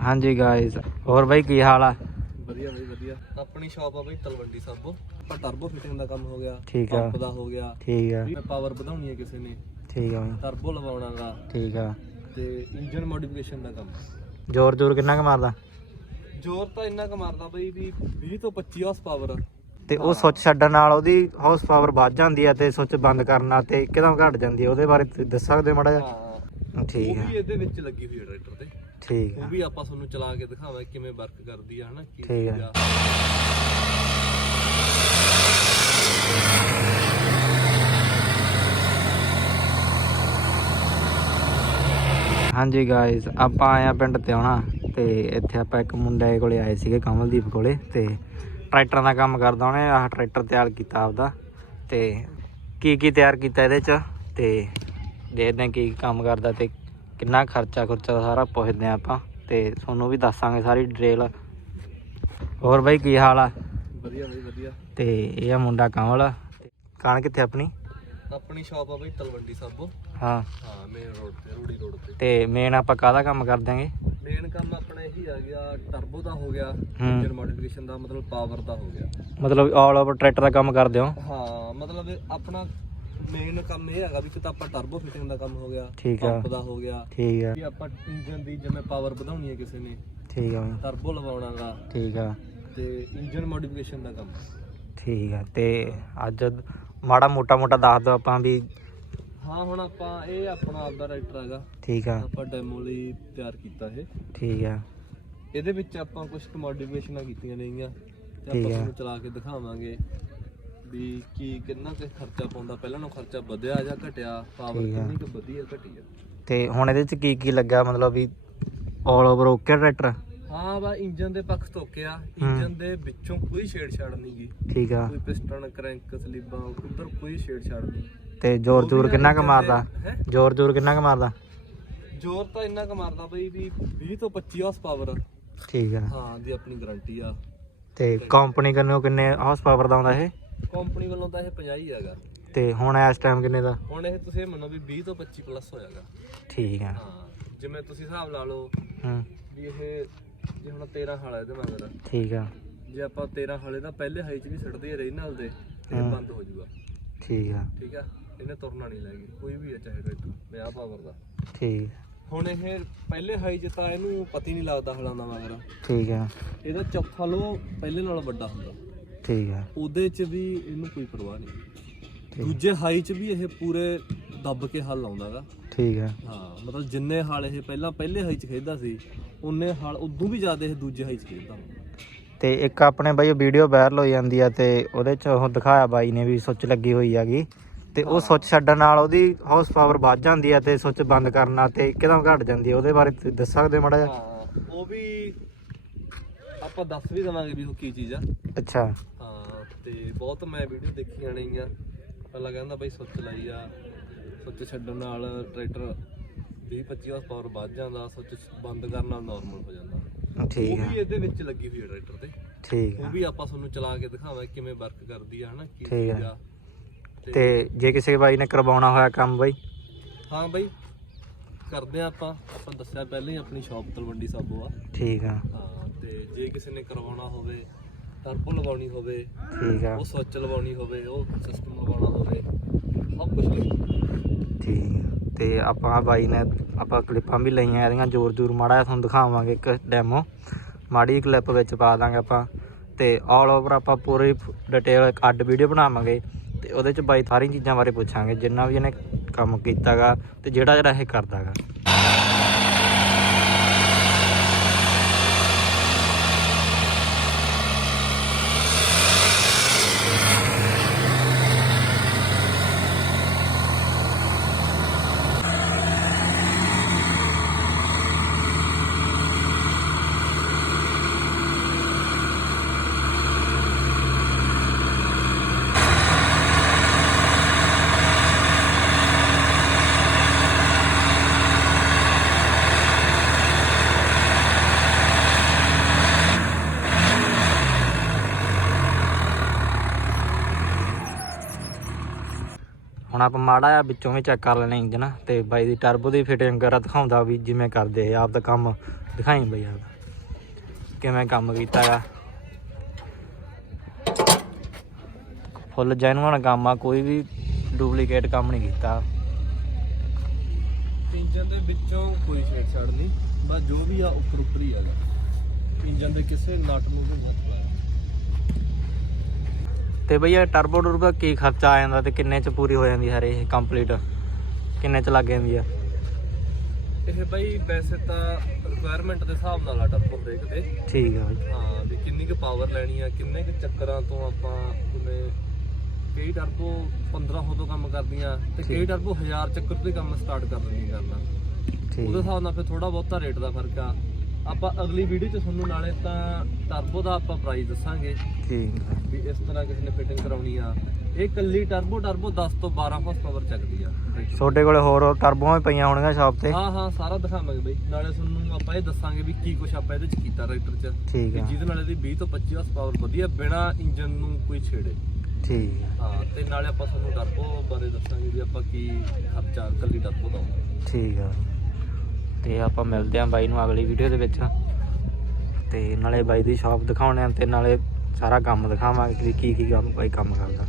ਹਾਂਜੀ ਗਾਇਸ ਹੋਰ ਬਾਈ ਕੀ ਹਾਲ ਆ? ਵਧੀਆ ਬਈ ਵਧੀਆ। ਆਪਣੀ ਸ਼ਾਪ ਆ ਬਈ ਤਲਵੰਡੀ ਸਾਬੋ। ਪਰ ਟਰਬੋ ਫਿਟਿੰਗ ਦਾ ਕੰਮ ਹੋ ਗਿਆ ਠੀਕ ਆ। ਪੰਪ ਦਾ ਹੋ ਗਿਆ। ਠੀਕ ਆ। ਪਾਵਰ ਵਧਾਉਣੀ ਹੈ ਕਿਸੇ ਨੇ। ਠੀਕ ਆ ਬਾਈ, ਟਰਬੋ ਲਵਾਉਣਾਗਾ। ਠੀਕ ਆ। ਤੇ ਇੰਜਨ ਮੋਡੀਫਿਕੇਸ਼ਨ ਦਾ ਕੰਮ। ਜ਼ੋਰ ਜ਼ੋਰ ਕਿੰਨਾ ਕੁ ਮਾਰਦਾ? ਜ਼ੋਰ ਤਾਂ ਇੰਨਾ ਕੁ ਮਾਰਦਾ ਬਈ ਵੀ 20 ਤੋਂ 25 ਹਾਰਸ ਪਾਵਰ ਤੇ ਉਹ ਸੁੱਚ ਛੱਡਣ ਨਾਲ ਉਹਦੀ ਹਾਊਸ ਪਾਵਰ ਵੱਧ ਜਾਂਦੀ ਆ ਤੇ ਸੁੱਚ ਬੰਦ ਕਰਨ ਨਾਲ ਤੇ ਇੱਕਦਮ ਘਟ ਜਾਂਦੀ ਆ। ਉਹਦੇ ਬਾਰੇ ਤੁਸੀਂ ਦੱਸ ਸਕਦੇ ਮਾੜਾ ਜਿਹਾ? ਹਾਂ। ਠੀਕ ਉਹ ਆ ਵੀ ਇਹਦੇ ਵਿੱਚ ਲੱਗੀ ਹੋਈ ਹੈ ਟਰੈਕਟਰ ਤੇ। ਠੀਕ ਉਹ ਆ। ਵੀ ਆਪਾਂ ਤੁਹਾਨੂੰ ਚਲਾ ਕੇ ਦਿਖਾਵਾਂ ਕਿਵੇਂ ਵਰਕ ਕਰਦੀ ਆ ਹਨਾ ਕੀ ਠੀਕ ਆ। ਚੀਜ਼ ਹਾਂਜੀ ਗਾਇਸ ਆਪਾਂ ਆਏ ਆ ਪਿੰਡ ਤੇ ਆਉਣਾ ਤੇ ਇੱਥੇ ਆਪਾਂ ਇੱਕ ਮੁੰਡੇ ਕੋਲੇ ਆਏ ਸੀਗੇ ਕਮਲਦੀਪ ਕੋਲੇ ਤੇ ਟਰੈਕਟਰਾਂ ਦਾ ਕੰਮ ਕਰਦਾ ਉਹਨੇ ਆਹ ਟਰੈਕਟਰ ਤਿਆਰ ਕੀਤਾ ਆਪਦਾ। ਤੇ ਕੀ ਕੀ ਤਿਆਰ ਕੀਤਾ ਇਹਦੇ ਚ ਤੇ ਦੇਖਦੇ ਹਾਂ ਕੀ ਕੰਮ ਕਰਦਾ ਤੇ ਕਿੰਨਾ ਖਰਚਾ ਖੁਰਚਾ ਦਾ ਸਾਰਾ ਪੁੱਛਦੇ ਹਾਂ ਆਪਾਂ ਤੇ ਤੁਹਾਨੂੰ ਵੀ ਦੱਸਾਂਗੇ ਸਾਰੀ ਡਿਟੇਲ ਹੋਰ ਬਾਈ ਕੀ ਹਾਲ ਆ? ਵਧੀਆ ਬਈ ਵਧੀਆ। ਤੇ ਇਹ ਆ ਮੁੰਡਾ ਕਮਲ। ਕਾਣ ਕਿੱਥੇ ਆਪਣੀ? ਆਪਣੀ ਸ਼ਾਪ ਆ ਬਈ ਤਲਵੰਡੀ ਸਾਬੋ। ਹਾਂ। ਹਾਂ ਮੇਨ ਰੋਡ ਤੇ ਰੂੜੀ ਰੋਡ ਤੇ। ਤੇ ਮੇਨ ਆਪਾਂ ਕਾਹਦਾ ਕੰਮ ਕਰ ਦਾਂਗੇ ਮੇਨ ਕੰਮ ਆਪਣਾ ਇਹੀ ਆ ਗਿਆ ਟਰਬੋ ਦਾ ਹੋ ਗਿਆ। ਇੰਜਨ ਮੋਡੀਫਿਕੇਸ਼ਨ ਦਾ ਮਤਲਬ ਪਾਵਰ ਦਾ ਹੋ ਗਿਆ। ਮਤਲਬ ਆਲ ਓਵਰ ਟਰੈਕਟਰ ਦਾ ਕੰਮ ਕਰਦੇ ਹੋ? ਹਾਂ ਮਤਲਬ ਆਪਣਾ ਮੇਨ ਕੰਮ ਇਹ ਹੈਗਾ ਵੀ ਕਿ ਤਾਂ ਆਪਾਂ ਟਰਬੋ ਫਿਟਿੰਗ ਦਾ ਕੰਮ ਹੋ ਗਿਆ ਠੀਕ ਆ। ਪੰਪ ਦਾ ਹੋ ਗਿਆ। ਠੀਕ ਆ। ਵੀ ਆਪਾਂ ਇੰਜਨ ਦੀ ਜਿਵੇਂ ਪਾਵਰ ਵਧਾਉਣੀ ਹੈ ਕਿਸੇ ਨੇ ਠੀਕ ਆ। ਬਾਈ, ਟਰਬੋ ਲਵਾਉਣਾਗਾ ਠੀਕ ਆ। ਤੇ ਇੰਜਨ ਮੋਡੀਫਿਕੇਸ਼ਨ ਦਾ ਕੰਮ। ਠੀਕ ਆ ਤੇ ਅੱਜ ਮਾੜਾ ਮੋਟਾ ਮੋਟਾ ਦੱਸ ਦਿਓ ਆਪਾਂ ਵੀ ਹਾਂ ਹੁਣ ਆਪਾਂ ਇਹ ਆਪਣਾ ਆਪਦਾ ਰਾਈਟਰ ਹੈਗਾ। ਠੀਕ ਆ। ਆਪਾਂ ਡੈਮੋ ਲਈ ਤਿਆਰ ਕੀਤਾ ਇਹ। ਠੀਕ ਆ। ਇਹਦੇ ਵਿੱਚ ਆਪਾਂ ਕੁਝ ਮੋਡੀਫਿਕੇਸ਼ਨਾਂ ਕੀਤੀਆਂ ਨੇਗੀਆਂ ਤੇ ਠੀਕ ਆਪਾਂ ਹੈ। ਤੁਹਾਨੂੰ ਚਲਾ ਕੇ ਦਿਖਾਵਾਂਗੇ। ਵੀ ਕੀ ਕਿੰਨਾ ਕੁ ਖਰਚਾ ਪਾਉਂਦਾ? ਪਹਿਲਾਂ ਨਾਲੋਂ ਖਰਚਾ ਵਧਿਆ ਜਾਂ ਘਟਿਆ? ਪਾਵਰ ਠੀਕ। ਕਿੰਨੀ ਕੁ ਵਧੀ ਆ ਘਟੀ ਆ? ਤੇ ਹੁਣ ਇਹਦੇ ਚ ਕੀ ਕੀ ਲੱਗਾ? ਮਤਲਬ ਵੀ ਆਲ ਓਵਰ ਓਕੇ ਟਰੈਕਟਰ ਹਾਂ ਵਾ ਇੰਜਨ ਦੇ ਪੱਖ ਤੋਂ ਕਿਆ ਹੂੰ। ਇੰਜਨ ਦੇ ਵਿੱਚੋਂ ਕੋਈ ਛੇੜਛਾੜ ਨਹੀਂ ਗੀ। ਠੀਕ ਆ। ਕੋਈ ਪਿਸਟਨ ਕ੍ਰੈਂਕ ਸਲੀਬਾਂ ਉਧਰ ਕੋਈ ਛੇੜਛਾੜ ਨਹੀਂ। ਤੇ ਜ਼ੋਰ ਜ਼ੋਰ ਕਿੰਨਾ ਕੁ ਮਾਰਦਾ? ਹੈ? ਜ਼ੋਰ ਜ਼ੋਰ ਕਿੰਨਾ ਕੁ ਮਾਰਦਾ? ਜ਼ੋਰ ਤਾਂ ਇੰਨਾ ਕੁ ਮਾਰਦਾ ਬਈ ਵੀ 20 ਤੋਂ 25 ਹਾਰਸ ਪਾਵਰ ਠੀਕ ਆ। ਹਾਂ ਦੀ ਆਪਣੀ ਗਾਰੰਟੀ ਆ। ਤੇ ਕੰਪਨੀ ਕੰਨੋਂ ਕਿੰਨੇ ਹਾਊਸ ਪਾਵਰ ਦਾ ਆਉਂਦਾ ਇਹ? ਕੰਪਨੀ ਵੱਲੋਂ ਤਾਂ ਇਹ 50 ਹੀ ਹੈਗਾ। ਤੇ ਹੁਣ ਇਸ ਟਾਈਮ ਕਿੰਨੇ ਦਾ? ਹੁਣ ਇਹ ਤੁਸੀਂ ਇਹ ਮੰਨੋ ਵੀ 20 ਤੋਂ 25 ਪਲੱਸ ਹੋਇਆਗਾ ਠੀਕ ਆ ਹਾਂ ਜਿਵੇਂ ਤੁਸੀਂ ਹਿਸਾਬ ਲਾ ਲਓ ਹੂੰ। ਵੀ ਇਹ ਜੇ ਹੁਣ 13 ਹਾਲਾ ਇਹਦੇ ਮਗਰ ਠੀਕ ਆ। ਜੇ ਆਪਾਂ 13 ਹਾਲੇ ਦਾ ਪਹਿਲੇ ਹਾਈ ਚ ਵੀ ਛੱਡਦੇ ਰਹੀ ਨਾਲ ਦੇ ਤੇ ਇਹ। ਬੰਦ ਹੋ ਜਾਊਗਾ। ਠੀਕ ਆ। ਠੀਕ ਆ? ਇਹਨੇ ਤੁਰਨਾ ਨਹੀਂ ਲੱਗੀ ਕੋਈ ਵੀ ਹੈ ਚਾਹੇ ਟਰੈਕਟਰ 50 ਪਾਵਰ ਦਾ। ਠੀਕ। ਹੁਣ ਇਹ ਪਹਿਲੇ ਹਾਈ ਚ ਤਾਂ ਇਹਨੂੰ ਪਤਾ ਨਹੀਂ ਲੱਗਦਾ ਹਲਾਂ ਦਾ ਮਗਰ। ਠੀਕ ਆ। ਇਹਦਾ ਚੌਥਾ ਲੋ ਪਹਿਲੇ ਨਾਲੋਂ ਵੱਡਾ ਹੁੰਦਾ। ਠੀਕ ਆ ਉਹਦੇ ਚ ਵੀ ਇਹਨੂੰ ਕੋਈ ਪਰਵਾਹ ਨਹੀਂ। ਦੂਜੇ ਹਾਈ ਚ ਵੀ ਇਹ ਪੂਰੇ ਦੱਬ ਕੇ ਹੱਲ ਆਉਂਦਾਗਾ। ਠੀਕ ਆ ਹਾਂ ਮਤਲਬ ਜਿੰਨੇ ਹਾਲ ਇਹ ਪਹਿਲਾਂ ਪਹਿਲੇ ਹਾਈ ਚ ਖੇਡਦਾ ਸੀ ਉਨੇ ਹਾਲ ਉਦੋਂ ਵੀ ਜ਼ਿਆਦਾ ਇਹ ਦੂਜੇ ਹਾਈ ਚ ਖੇਡਦਾ ਤੇ ਇੱਕ ਆਪਣੇ ਬਾਈ ਵੀਡੀਓ ਵਾਇਰਲ ਹੋ ਜਾਂਦੀ ਆ ਤੇ ਉਹਦੇ ਚ ਉਹ ਦਿਖਾਇਆ ਬਾਈ ਨੇ ਵੀ ਸੁੱਚ ਲੱਗੀ ਹੋਈ ਹੈਗੀ। ਤੇ ਉਹ ਸੁੱਚ ਛੱਡਣ ਨਾਲ ਉਹਦੀ ਹਾਊਸ ਪਾਵਰ ਵੱਧ ਜਾਂਦੀ ਆ ਤੇ ਸੁੱਚ ਬੰਦ ਕਰਨ ਨਾਲ ਤੇ ਇੱਕਦਮ ਘਟ ਜਾਂਦੀ ਆ। ਉਹਦੇ ਬਾਰੇ ਤੁਸੀਂ ਦੱਸ ਸਕਦੇ ਮਾੜਾ ਜਿਹਾ? ਹਾਂ ਉਹ ਵੀ ਆਪਾਂ ਦੱਸ ਵੀ ਦਵਾਂਗੇ ਵੀ ਉਹ ਕੀ ਚੀਜ਼ ਆ। ਅੱਛਾ। ਹਾਂ ਤੇ ਬਹੁਤ ਮੈਂ ਵੀਡੀਓ ਦੇਖੀਆਂ ਨੇਗੀਆਂ। ਪਹਿਲਾਂ ਕਹਿੰਦਾ ਬਈ ਸੁੱਚ ਲਾਈ ਆ ਸੁੱਚ ਛੱਡਣ ਨਾਲ ਟਰੈਕਟਰ 20 25 ਹਾਰਸ ਪਾਵਰ ਵੱਧ ਜਾਂਦਾ ਸੁੱਚ ਬੰਦ ਕਰਨ ਨਾਲ ਨਾਰਮਲ ਹੋ ਜਾਂਦਾ। ਉਹ ਠੀਕ ਆ ਵੀ ਇਹਦੇ ਵਿੱਚ ਲੱਗੀ ਹੋਈ ਹੈ ਟਰੈਕਟਰ ਤੇ। ਠੀਕ ਉਹ ਆ ਵੀ ਆਪਾਂ ਤੁਹਾਨੂੰ ਚਲਾ ਕੇ ਦਿਖਾਵਾਂ ਕਿਵੇਂ ਵਰਕ ਕਰਦੀ ਆ ਹਨਾ ਕੀ ਠੀਕ ਆ। ਚੀਜ਼ ਆ। ਤੇ ਜੇ ਕਿਸੇ ਬਾਈ ਨੇ ਕਰਵਾਉਣਾ ਹੋਇਆ ਕੰਮ ਬਾਈ? ਹਾਂ ਬਈ ਕਰਦੇ ਆ ਆਪਾਂ। ਆਪਾਂ ਦੱਸਿਆ ਪਹਿਲਾਂ ਹੀ ਆਪਣੀ ਸ਼ਾਪ ਤਲਵੰਡੀ ਸਾਬੋ ਆ। ਠੀਕ ਆ। ਹਾਂ ਤੇ ਜੇ ਕਿਸੇ ਨੇ ਕਰਵਾਉਣਾ ਹੋਵੇ ਟਰਬੋ ਲਗਾਉਣੀ ਹੋਵੇ ਠੀਕ ਆ। ਉਹ ਸਵਿਚ ਲਵਾਉਣੀ ਹੋਵੇ ਉਹ ਸਿਸਟਮ ਲਗਾਉਣਾ ਹੋਵੇ ਸਭ ਕੁਝ ਠੀਕ। ਤੇ ਆਪਾਂ ਬਾਈ ਨੇ ਆਪਾਂ ਕਲਿੱਪਾਂ ਵੀ ਲਈਆਂ ਇਹਦੀਆਂ ਜ਼ੋਰ ਜ਼ੋਰ ਮਾੜਾ ਜਿਹਾ ਤੁਹਾਨੂੰ ਦਿਖਾਵਾਂਗੇ ਇੱਕ ਡੈਮੋ ਮਾੜੀ ਕਲਿੱਪ ਵਿੱਚ ਪਾ ਦਾਂਗੇ ਆਪਾਂ। ਤੇ ਆਲ ਓਵਰ ਆਪਾਂ ਪੂਰੀ ਡਿਟੇਲ ਇੱਕ ਅੱਡ ਵੀਡੀਓ ਬਣਾਵਾਂਗੇ। ਤੇ ਉਹਦੇ ਚ ਬਾਈ ਸਾਰੀਆਂ ਚੀਜ਼ਾਂ ਬਾਰੇ ਪੁੱਛਾਂਗੇ ਜਿੰਨਾ ਵੀ ਇਹਨੇ ਕੰਮ ਕੀਤਾਗਾ ਤੇ ਜਿਹੜਾ ਜਿਹੜਾ ਇਹ ਕਰਦਾਗਾ। ਹੁਣ ਆਪਾਂ ਮਾੜਾ ਜਿਹਾ ਵਿੱਚੋਂ ਵੀ ਚੈੱਕ ਕਰ ਲੈਣਾ ਇੰਜਨ ਤੇ ਬਾਈ ਦੀ ਟਰਬੋ ਦੀ ਫਿਟਿੰਗ ਵਗੈਰਾ ਦਿਖਾਉਂਦਾ ਵੀ ਜਿਵੇਂ ਕਰਦੇ ਆ ਆਪ ਦਾ ਕੰਮ ਦਿਖਾਈ ਬਈ ਆਪਦਾ ਕਿਵੇਂ ਕੰਮ ਕੀਤਾ ਗਾ ਫੁੱਲ ਜੈਨੂਅਨ ਕੰਮ ਆ, ਕੋਈ ਵੀ ਡੁਪਲੀਕੇਟ ਕੰਮ ਨਹੀਂ ਕੀਤਾ। ਇੰਜਨ ਦੇ ਵਿੱਚੋਂ ਕੋਈ ਛੇੜਛਾੜ ਨਹੀਂ ਬਸ ਜੋ ਵੀ ਆ, ਉੱਪਰ ਉੱਪਰ ਹੀ ਹੈਗਾ ਇੰਜਨ ਦੇ ਕਿਸੇ ਨਟ ਨੂੰ ਵੀ ਮਤ ਲਾਇਆ ਤੇ ਭਈਆ ਟਰਬੋ ਟਰਬੋ ਕੀ ਖਰਚਾ ਆ ਜਾਂਦਾ ਤੇ ਕਿੰਨੇ ਚ ਪੂਰੀ ਹੋ ਜਾਂਦੀ ਹਰੇ ਇਹ ਕੰਪਲੀਟ ਕਿੰਨੇ ਚ ਲੱਗ ਜਾਂਦੀ ਆ? ਇਹ ਬਈ ਵੈਸੇ ਤਾਂ ਰਿਕੁਆਇਰਮੈਂਟ ਦੇ ਹਿਸਾਬ ਨਾਲ ਆ ਟਰਬੋ ਬ੍ਰੇਕ ਦੇ ਠੀਕ ਆ ਬਈ। ਹਾਂ ਵੀ ਕਿੰਨੀ ਕੁ ਪਾਵਰ ਲੈਣੀ ਆ ਕਿੰਨੇ ਕੁ ਚੱਕਰਾਂ ਤੋਂ ਆਪਾਂ ਜਿਵੇਂ ਕਈ ਟਰਬੋ 1500 ਤੋਂ ਕੰਮ ਕਰਦੀਆਂ ਤੇ ਕਈ। ਟਰਬੋ 1000 ਚੱਕਰ ਤੋਂ ਹੀ ਕੰਮ ਸਟਾਰਟ ਕਰ ਦਿੰਦੀਆਂ ਕਰਨਾ। ਉਹਦੇ ਹਿਸਾਬ ਨਾਲ ਫਿਰ ਥੋੜਾ ਬਹੁਤਾ ਰੇਟ ਦਾ ਫ਼ਰਕ ਆ। ਆਪਾਂ ਅਗਲੀ ਵੀਡੀਓ 'ਚ ਤੁਹਾਨੂੰ ਨਾਲੇ ਤਾਂ ਟਰਬੋ ਦਾ ਆਪਾਂ ਪ੍ਰਾਈਸ ਦੱਸਾਂਗੇ। ਠੀਕ ਆ। ਵੀ ਇਸ ਤਰ੍ਹਾਂ ਕਿਸੇ ਨੇ ਫਿਟਿੰਗ ਕਰਾਉਣੀ ਆ। ਇਹ ਕੱਲੀ ਟਰਬੋ ਟਰਬੋ 10 ਤੋਂ 12 ਹਾਰਸ ਪਾਵਰ ਚੱਕਦੀ ਆ। ਤੁਹਾਡੇ ਕੋਲੇ ਹੋਰ ਟਰਬੋਆਂ ਵੀ ਪਈਆਂ ਹੋਣਗੀਆਂ ਸ਼ਾਪ ਤੇ? ਹਾਂ ਹਾਂ ਸਾਰਾ ਦਿਖਾਵਾਂਗੇ ਬਈ। ਨਾਲੇ ਤੁਹਾਨੂੰ ਆਪਾਂ ਇਹ ਦੱਸਾਂਗੇ ਵੀ ਕੀ ਕੁਛ ਆਪਾਂ ਇਹਦੇ 'ਚ ਕੀਤਾ ਟਰੈਕਟਰ 'ਚ। ਠੀਕ ਵੀ ਆ। ਜਿਹਦੇ ਨਾਲ ਇਹਦੀ 20 ਤੋਂ 25 ਹਾਰਸ ਪਾਵਰ ਵਧੀਆ ਬਿਨਾ ਇੰਜਨ ਨੂੰ ਕੋਈ ਛੇੜੇ। ਠੀਕ ਆ। ਹਾਂ ਤੇ ਨਾਲੇ ਆਪਾਂ ਤੁਹਾਨੂੰ ਟਰਬੋ ਬਾਰੇ ਦੱਸਾਂਗੇ ਵੀ ਆਪਾਂ ਕੀ ਖਰਚਾ ਕੱਲੀ ਟਰਬੋ ਦਾ। ਆਉਂਦਾ ਠੀਕ ਆ। ਤੇ ਆਪਾਂ ਮਿਲਦੇ ਆਂ ਬਾਈ ਨੂੰ ਅਗਲੀ ਵੀਡੀਓ ਦੇ ਵਿੱਚ। ਤੇ ਨਾਲੇ ਬਾਈ ਦੀ ਸ਼ਾਪ ਦਿਖਾਉਣੇ ਆ ਤੇ ਨਾਲੇ ਸਾਰਾ ਕੰਮ ਦਿਖਾਵਾਂਗੇ ਕਿ ਕੀ ਕੀ ਕੰਮ ਬਾਈ ਕੰਮ ਕਰਦਾ।